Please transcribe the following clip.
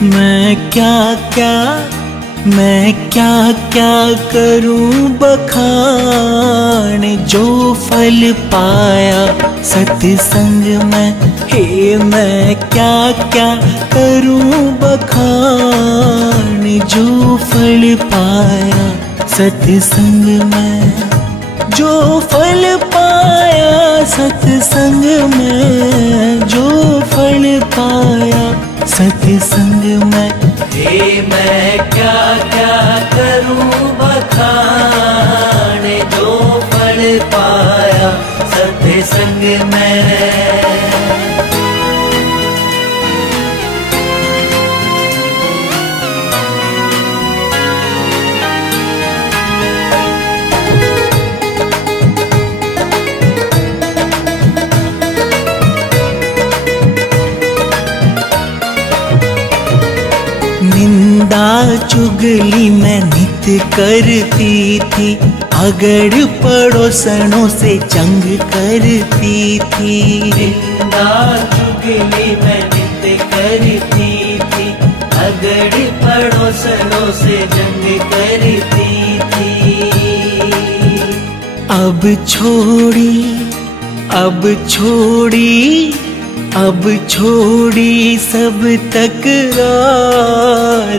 मैं क्या क्या करूं बखान, जो फल पाया सत्संग में। हे मैं क्या क्या करूं बखान, जो फल पाया सत्संग में। जो फल पाया सत्संग में, जो फल पाया सत्संग में। हे मैं क्या क्या करूं बखान, जो फल पाया सत्संग में। निंदा चुगली मैं नित करती थी, अगड़ पड़ोसनों से जंग करती थी। निंदा चुगली मैं नित करती थी, अगड़ पड़ोसनों से जंग करती थी। अब छोड़ी सब तकरार,